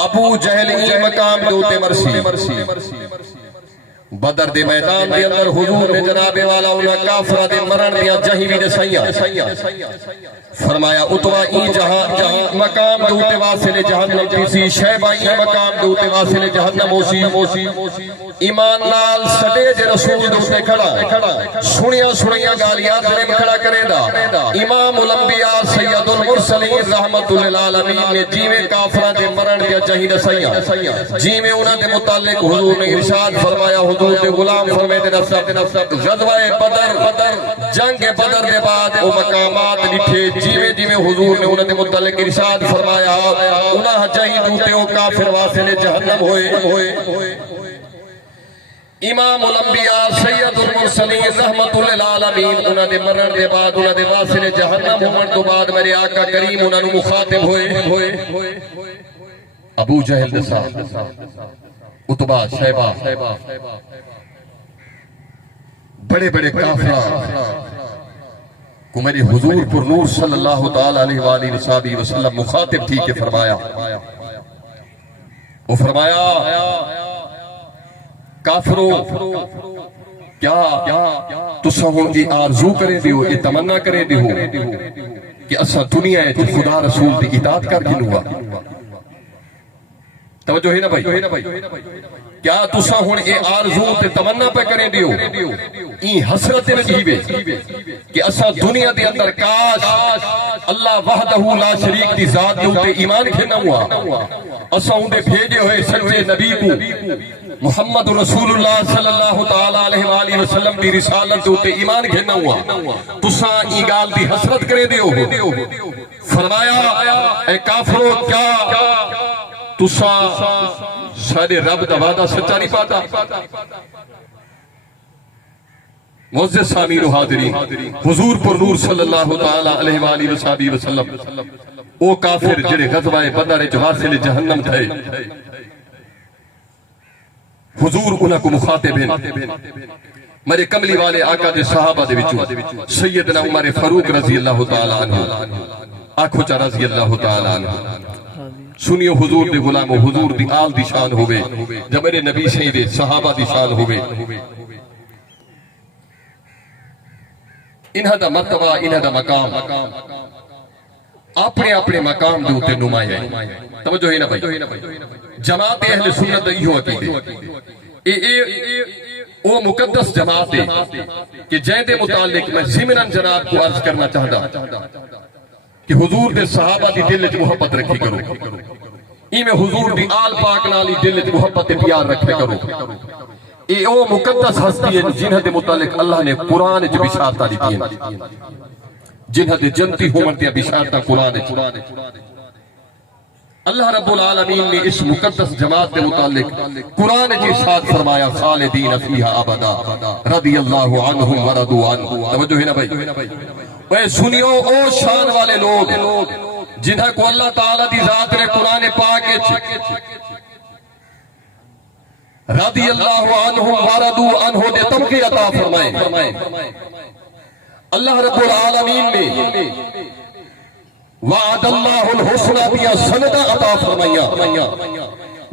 ابو جہل ای مقام دوتے مرسی بدر دے میدان دے اندر حضور نے جناب والا انہاں کافرہ دے مرن دیا جہیوی دے سیاں فرمایا اتوا ای جہاں مقام دوتے واصل جہنم تیسی شیبہ ای مقام دوتے واصل جہنم ہوسی ایمان نال سٹے جے رسول دوتے کھڑا سنیا گالیات نے کھڑا کرے دا امام الانبیاء سید المرسلین رحمت للعالمین نے جیویں کافرہ دے مرن دیا جہیوی دے سیاں جیویں انہاں دے متعلق حضور نے ارشاد فرمایا حضور دے غلام فرمائے دے نفسب غزوہ بدر جنگ بدر دے بعد او مقامات لٹھے جیویں حضور نے انہوں نے متعلق ارشاد فرمایا انہاں جہی دوتے او کافر واصل جہنم ہوئے امام الانبیاء سید المرسلین رحمت للعالمین انہوں نے مرن دے بعد انہوں نے واصل جہنم ہومن تو بعد میرے آقا کریم انہوں نے مخاطب ہوئے ابو جہل دسا اتبا شیبہ بڑے کافرہ کو میرے حضور پر نور صلی اللہ تعالیٰ علیہ وآلہ وسلم مخاطب تھی کہ فرمایا وہ فرمایا کافروں کیا تسا ہوں گی آرزو کرے دیو یہ تمنا کرے دیو کہ اسا دنیا ہے تو خدا رسول دی اطاعت کر گنوا توجہ ہے نا بھائی کیا تسا ہوں اے آرزو تے تمنا پہ کریں دیو این حسرت میں جیوے کہ اسا دنیا دے اندر کاش اللہ وحدہ لا شریک دی ذات دیو تے ایمان کھینا ہوا اسا ہوں دے بھیجے ہوئے سچے نبی کو محمد رسول اللہ صلی اللہ تعالیٰ علیہ وآلہ وسلم دی رسالت دیو تے ایمان کھینا ہوا تسا ای گال دی حسرت کریں دیو فرمایا اے کافروں کیا تسا سارے رب دا وعدہ سچا نہیں پاتا معزز سامعین و حاضرین حضور پر نور صلی اللہ تعالیٰ علیہ وآلہ وسلم او کافر جڑے غزوہ بدر واصل جہنم تھے حضور انہاں کو مخاطب ہیں میرے کملی والے آقا دے صحابہ دے وچوں سیدنا عمر فاروق رضی اللہ تعالیٰ عنہ آنکھو چا رضی اللہ تعالیٰ عنہ سنیو حضور دے غلامو حضور دی آل دی شان ہوئے جب میرے نبی سید صحابہ دی شان ہوئے انہا دا مرتبہ انہا دا مقام اپنے مقام دے ہوتے نمائے ہیں توجہ ہے نا بھائی جماعت اہل سنت ایہو عقیدے او مقدس جماعت ہے کہ جہاں دے متعلق میں ضمناً جناب کو عرض کرنا چاہتا کہ حضور دے صحابہ دی دل وچ محبت رکھی کرو میں حضور دی آل پاک نالی دل وچ محبت پیار رکھے کرو اے او مقدس ہستی ہے جنہاں دے متعلق اللہ نے قرآن وچ بشارتاں دتیاں جنہاں دے جنتی ہومن تے بشارتاں قرآن وچ اللہ رب العالمین نے اس مقدس جماعت کے متعلق قرآن کی ارشاد فرمایا خالدین فیہا ابدا رضی اللہ عنہم ورضوا عنہ توجہ ہے نا بھائی اے سنیو او شان والے لوگ جنہاں کو اللہ تعالیٰ دی ذات نے قرآن پاک رضی اللہ عنہم ورضوا عنہ دے تمغی عطا فرمائے اللہ رب العالمین نے وعد اللہ الحسنہ دیا سندہ عطا فرمائیا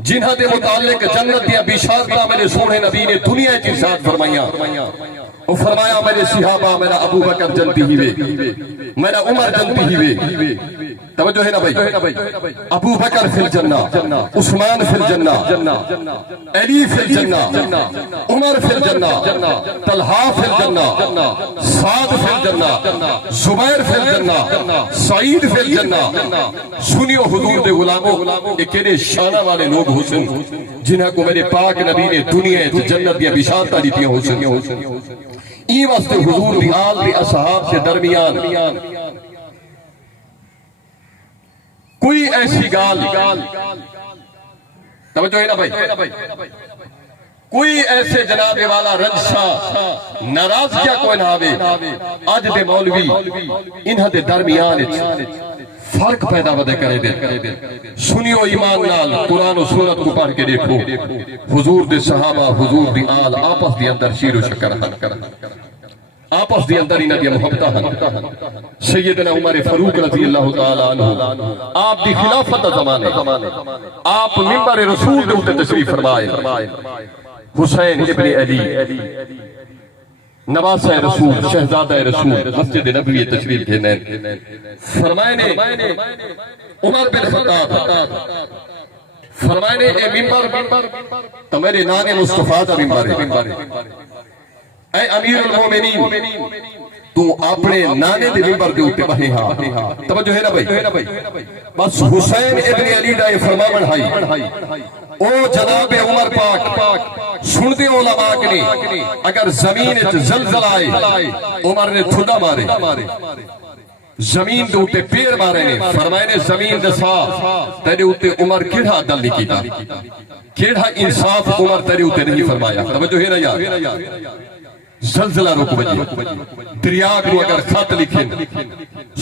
جنہاں دے متعلق جنت دیا بشارتہ میرے سونے نبی نے دنیا کی ارشاد فرمائیا وہ فرمایا میرے صحابہ میرا ابو بکر جنتی ہی وے میرا عمر جنتی ہی وے توجہ ہے نا بھائی ابو بکر فی الجنہ عثمان فی الجنہ علی فی الجنہ عمر فی الجنہ طلحہ فی الجنہ سعد فی الجنہ زبیر فی الجنہ سعید فی الجنہ سنیو حضور دے غلاموں ایک کہنے شانہ والے لوگ حسن جنہاں کو میرے پاک نبی نے دنیا جنت دیا بشارتہ دیتیا حسن ای واسطے حضور دی آل دی اصحاب سے درمیان کوئی ایسی گال توجہ ہے نا بھائی کوئی ایسے جناب والا رجشہ ناراض کیا کوئی نہ آوے آج دے مولوی انہاں دے درمیان فرق پیدا ودے کرے دے سنیو ایمان نال قرآن و سورت کو پڑھ کے دیکھو حضور دے صحابہ حضور دی آل آپس دی اندر شیر و شکر آپس دی اندر انہاں دی محبتاں ہن سیدنا عمر فاروق رضی اللہ تعالی عنہ آپ دی خلافت دا زمانے آپ منبر رسول دے اوتے تشریف فرمائے حسین ابن علی نواسہ رسول شہزادہ رسول مسجد نبوی تشریف کے نین فرمائے نے عمر بن خطاب فرمائے نے اے منبر تو میرے نانے مصطفیٰ دا منبر ہے اے امیر المومنین تو اپنے نانے دے منبر دے اوتے بہے ہاں توجہ ہے نا بھائی بس حسین ابن علی دا یہ فرماون ہائی او جناب عمر پاک سن دے علماء نے اگر زمین وچ زلزلہ آئے عمر نے ٹھڈا مارے زمین دے اوتے پیر مارے نے فرمائے نے زمین دسا تیرے اوتے عمر کیڑا عدل نہیں کیتا کیڑا انصاف عمر تیرے اوتے نہیں فرمایا توجہ ہے نا یار زلزلہ رک بجے دریا کو اگر خط لکھیں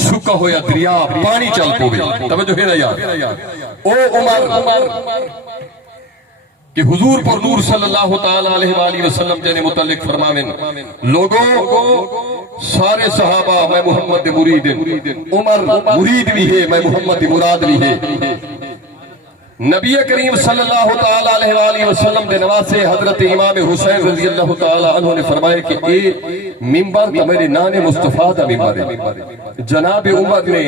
سکا ہویا دریا پانی چل پوے توجہ ہے نا یار او عمر کہ حضور پر نور صلی اللہ تعالی علیہ وآلہ وسلم جنے متعلق فرماویں لوگوں سارے صحابہ میں محمد مرید عمر مرید بھی ہے میں محمد مراد بھی ہے نبی کریم صلی اللہ تعالی علیہ وآلہ وسلم دے نواسے حضرت امام حسین رضی اللہ تعالی عنہ نے فرمائے کہ اے منبر کا میرے نانے مصطفیٰ دا منبر ہے جناب عمر نے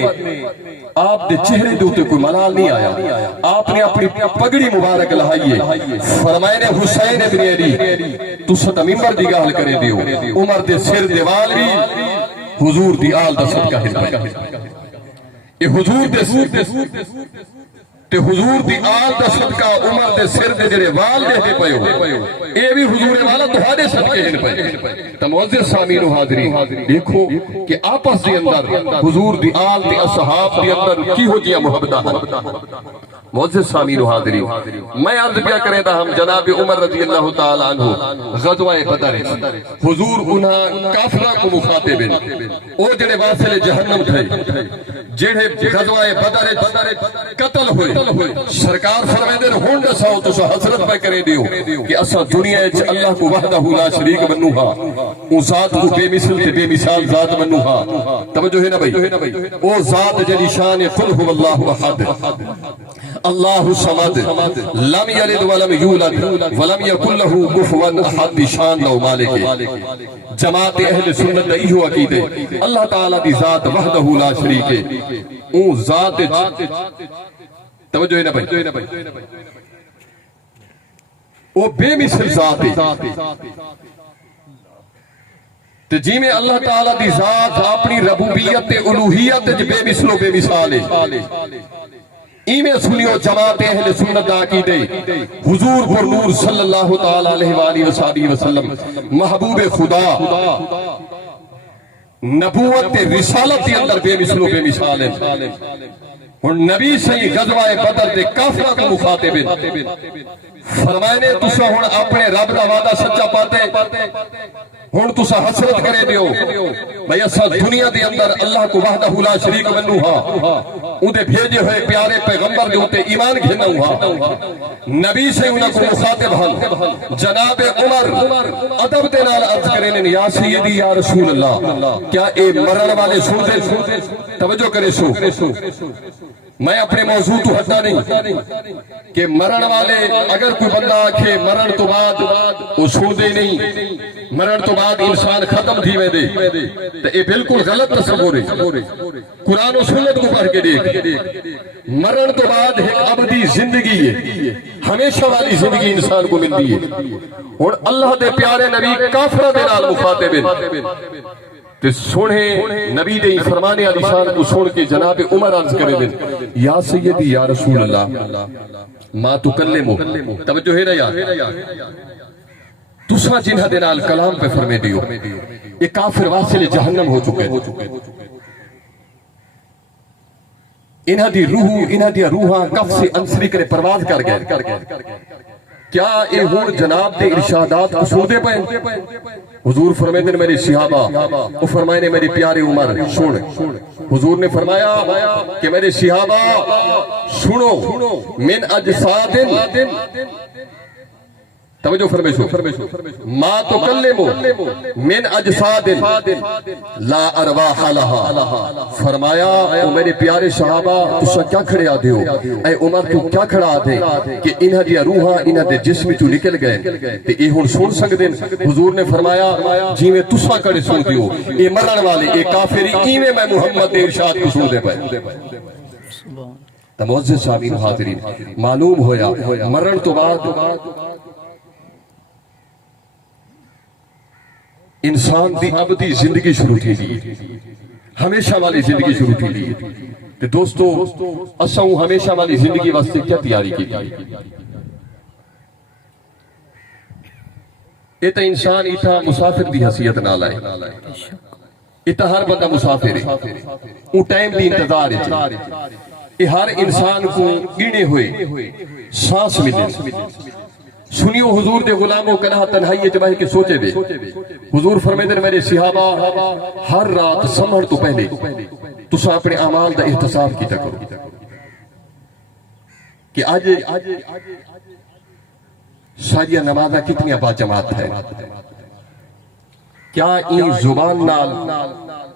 آپ دے چہرے دوتے کوئی ملال نہیں آیا آپ نے اپنی پگڑی مبارک لہائیے فرمائے نے حسین ابن علی تو ستا منبر دی گال کرے دیو عمر دے سر دیوال بھی حضور دی آل دا صدقہ ہے اے حضور دے تے حضور دی آل دا صدقہ عمر دے سر دے جڑے وال دے دے پئے اے بھی حضور والا تہاڈے صدقے ہن پئے تے معزز سامعین و حاضرین دیکھو کہ آپس دے اندر حضور دی آل تے اصحاب دے اندر کی ہو جیا محبتاں معزز سامعین و حاضرین میں عرض کیا کریں تھا ہم جناب عمر رضی اللہ تعالی عنہ غزوہ بدر حضور انہاں کافرہ کو مخاطب ہیں او جڑے واصل جہنم تھے جڑے غزوہ بدر قتل ہوئے سرکار فرمیندے نے ہن دساؤ تسا حسرت پہ کرے دیو کہ اسا دنیا وچ اللہ کو وحدہ لا شریک بنو ہا او ذات کو بے مثل تے بے مثال ذات بنو ہا توجہ ہے نا بھائی او ذات جڑی شان قل هو اللہ احد اللہ صمد لم یلد ولم یولد ولم یکن له کفوا احد شان لو مالک جماعت اہل سنت ایہو عقیدے اللہ تعالی دی ذات وحدہ لا شریک ہے او ذات توجہ ہے نا بھائی او بے مثل ذات ہے تے جی میں اللہ تعالی دی ذات اپنی ربوبیت تے الوہیت تے بے مثل و بے مثال ہے ایمیں سنیو جماعت اہل سنت عقیدے حضور پر نور صلی اللہ تعالی علیہ وآلہ وسلم محبوب خدا نبوت رسالت کے اندر بے مثل و بے مثال ہے اور نبی صحیح غزوہ بدر دے کافرہ کو مخاطب فرمائے نے تسا ہن اپنے رب دا وعدہ سچا پاتے ہن تسا حسرت کرے دیو بھئی اسا دنیا دے اندر اللہ کو وحدہ لا شریک بنو ہا اودے بھیجے ہوئے پیارے پیغمبر دے اوتے ایمان گھنو ہا نبی سے انہاں کو مخاطب ہن جناب عمر ادب دے نال عرض کرے نے یا سیدی یا رسول اللہ کیا اے مرن والے سن دے توجہ کرے سو میں اپنے موضوع تو ہٹا نہیں کہ مرن والے اگر کوئی بندہ آکھے مرن تو بعد وہ سن دے نہیں مرن تو بعد انسان ختم تھی میں دے تو یہ بالکل غلط تصور ہے قرآن و سنت کو پڑھ کے دیکھ مرن تو بعد ایک ابدی زندگی ہے ہمیشہ والی زندگی انسان کو ملتی ہے اور اللہ دے پیارے نبی کافرہ دے نال مخاطب ہیں تے سنے نبی دے فرمانے علی شان کو سن کے جناب عمر عرض کرے دن یا سیدی یا رسول اللہ ما تکلمو توجہ ہے نا یا تسا جنہ دے نال کلام پہ فرمے دیو یہ کافر واصل جہنم ہو چکے انہاں دی روحاں کف سے انسری کرے پرواز کر گئے کیا اے ہون جناب دے ارشادات کو سن دے پائیں حضور فرمائے نے میرے صحابہ وہ فرمائے نے میرے پیارے عمر سن حضور نے فرمایا کہ میرے صحابہ سنو من اجساد توجہ فرمیشو ما تکلمو من اجساد لا ارواح لها فرمایا او میرے پیارے صحابہ تسا کیا کھڑے آدھے ہو اے عمر تو کیا کھڑا آدھے کہ انہاں دیا روحاں انہاں دے جسم چو نکل گئے تے اے ہن سن سکدے حضور نے فرمایا جویں تسا کڑے سن دیو اے مرن والے اے کافری ایویں میں محمد دے ارشاد کو سن دے پے معزز صاحبین حاضرین معلوم ہویا مرن تو بعد انسان دی ابدی زندگی شروع تھی لی ہمیشہ والی زندگی شروع تھی لی کہ دوستو اساں ہمیشہ والی زندگی واسطے کیا تیاری کی ایتا انسان ایتا مسافر دی حیثیت نہ لائے ایتا ہر بندہ مسافر ہے اون ٹائم دی انتظار ہے یہ ہر انسان کو گنے ہوئے سانس ملے سنیو حضور دے غلاموں کہنا تنہائی جبہ کے سوچے دے حضور فرمائے دے میرے صحابہ ہر رات سمجھ تو پہلے تسا اپنے اعمال دا احتساب کیتا کرو کہ آج ساریہ نمازہ کتنی با جماعت ہے کیا این زبان نال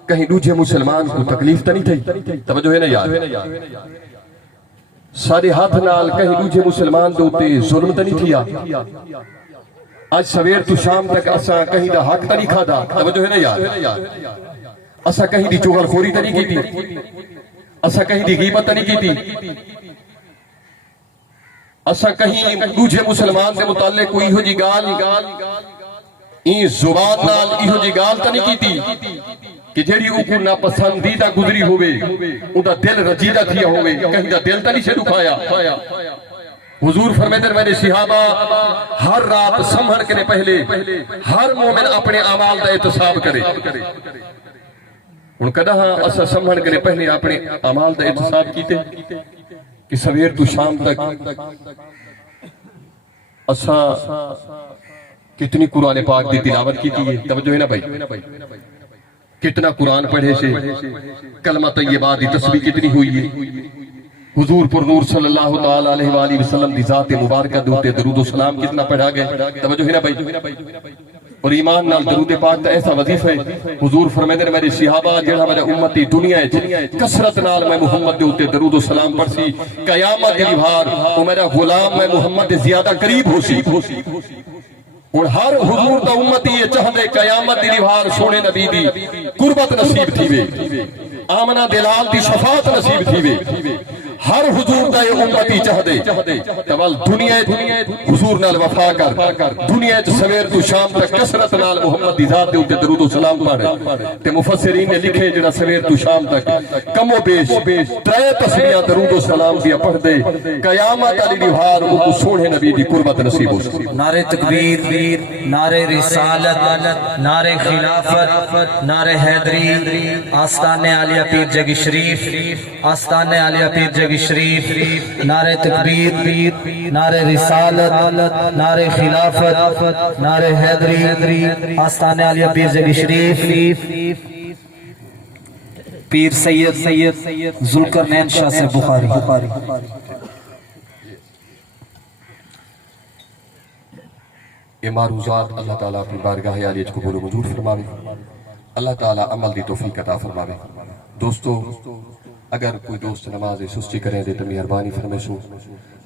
کہیں دوجہ مسلمان کو تکلیف تا نہیں تھی توجہ ہے نا یاد سارے ہاتھ نال کہیں دوجہ مسلمان دوتے ظلم تا نہیں کیا آج سویر تو شام تک اسا کہیں دا حق تا نہیں کھادا توجہ ہے نا یاد اسا کہیں دی چغل خوری تا نہیں کی تھی اسا کہیں دی غیبت تا نہیں کی تھی اسا کہیں دوجہ مسلمان دے متعلق کوئی ہو جی گال این زبان نال ایہو جی گال تا نہیں کی تھی کہ جیڑی اوکو ناپسندیدہ گزری ہوئے ان دا دل رجیدہ تھیا ہوئے کہیں دا دل تا نہیں سے دکھایا حضور فرمائے در میرے صحابہ ہر رات سمجھن کے پہلے ہر مومن اپنے اعمال دا احتساب کرے ان کہا اسا سمجھن کے پہلے اپنے اعمال دا احتساب کیتے کہ سویر تو شام تک اسا کتنی قرآن پاک دی تلاوت کی تھی توجہ ہے نا بھائی کتنا قرآن پڑھے سے کلمہ طیبہ دی تسبیح کتنی ہوئی ہے حضور پر نور صلی اللہ تعالیٰ علیہ وآلہ وسلم دی ذات مبارکہ دوتے درود و سلام کتنا پڑھا گئے توجہ ہے نا بھائی اور ایمان نال درود پاک تا ایسا وظیف ہے حضور فرمائے میرے صحابہ جڑا میرے امتی دنیا ہے کثرت نال میں محمد دے اوتے درود و سلام پڑھسی قیامت دی بھار او میرا غلام میں محمد دے زیادہ قریب ہو سی اور ہر حضور دا امتی یہ چاہدے قیامت دی نبھار سونے نبی دی قربت نصیب تھی وے آمنہ دلال دی شفاعت نصیب تھی وے ہر حضور دا یہ امتی چاہدے تبال دنیا حضور نال وفا کر دنیا سویر تو شام تک کثرت نال محمد دی ذات دے اوتے درود و سلام پڑھے تے مفسرین نے لکھے جڑا سویر تو شام تک کم و بیش ترے تسبیحاں درود و سلام دیا پڑھ دے قیامت علی نبھار او سونے نبی دی قربت نصیب ہو سکے نعرہ تکبیر نعرہ رسالت نعرہ خلافت نعرہ حیدری آستان عالیہ پیر جگی شریف آستان عالیہ پیر جگی شریف نعرہ تکبیر نعرہ رسالت نعرہ خلافت نعرہ حیدری آستان عالیہ پیر جگی شریف پیر سید ذوالقرنین شاہ سے بخاری یہ معروضات اللہ تعالیٰ اپنی بارگاہ عالیہ قبول و منظور فرماوے اللہ تعالیٰ عمل دی توفیق عطا فرماوے دوستو اگر کوئی دوست نماز سستی کریں دے تو مہربانی فرمیشو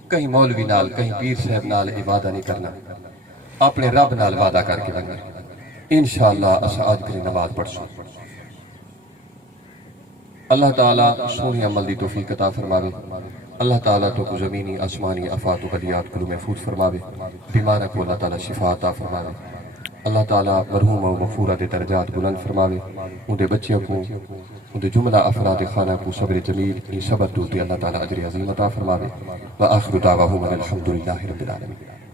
کہیں مولوی نال کہیں پیر صاحب نال عبادہ نہیں کرنا اپنے رب نال وعدہ کر کے لگنا انشاءاللہ اسا آج کریں نماز پڑھ سو اللہ تعالیٰ سونی عمل دی توفیق عطا فرماوے اللہ تعالیٰ تو کو زمینی آسمانی افات و قلیات کو محفوظ فرماوے بیمارہ کو اللہ تعالیٰ شفا عطا فرماوے اللہ تعالیٰ مرحوم و مغفورہ دے درجات بلند فرماوے ان دے بچیوں کو ان دے جملہ افراد خانہ کو صبر جمیل ان صبر دوتے اللہ تعالیٰ اجر عظیم عطا فرماوے وآخر دعواہم الحمدللہ رب العالمین